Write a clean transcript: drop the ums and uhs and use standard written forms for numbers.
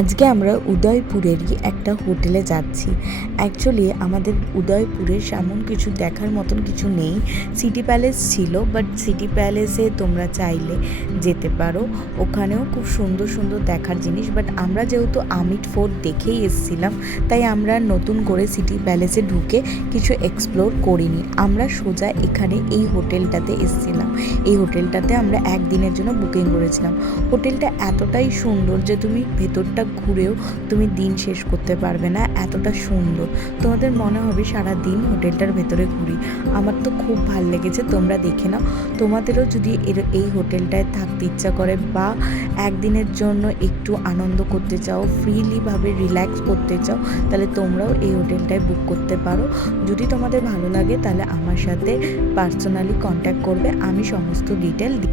আজকে আমরা উদয়পুরেরই একটা হোটেলে যাচ্ছি। অ্যাকচুয়ালি আমাদের উদয়পুরে সেমন কিছু দেখার মতন কিছু নেই। সিটি প্যালেস ছিল, বাট সিটি প্যালেসে তোমরা চাইলে যেতে পারো, ওখানেও খুব সুন্দর সুন্দর দেখার জিনিস। বাট আমরা যেহেতু আমিট ফোর্ট দেখেই এসেছিলাম, তাই আমরা নতুন করে সিটি প্যালেসে ঢুকে কিছু এক্সপ্লোর করিনি। আমরা সোজা এখানে এই হোটেলটাতে এসেছিলাম। এই হোটেলটাতে আমরা একদিনের জন্য বুকিং করেছিলাম। হোটেলটা এতটাই সুন্দর যে তুমি ভেতরটা ঘুরেও তুমি দিন শেষ করতে পারবে না, এতটা সুন্দর। তোমাদের মনে হবে সারা দিন হোটেলটার ভেতরে ঘুরি। আমার তো খুব ভালো লেগেছে, তোমরা দেখে নাও। তোমাদেরও যদি এই হোটেলটায় থাকতে ইচ্ছা করে বা একদিনের জন্য একটু আনন্দ করতে চাও, ফ্রিলিভাবে রিল্যাক্স করতে চাও, তাহলে তোমরাও এই হোটেলটায় বুক করতে পারো। যদি তোমাদের ভালো লাগে তাহলে আমার সাথে পার্সোনালি কন্ট্যাক্ট করবে, আমি সমস্ত ডিটেল দিই।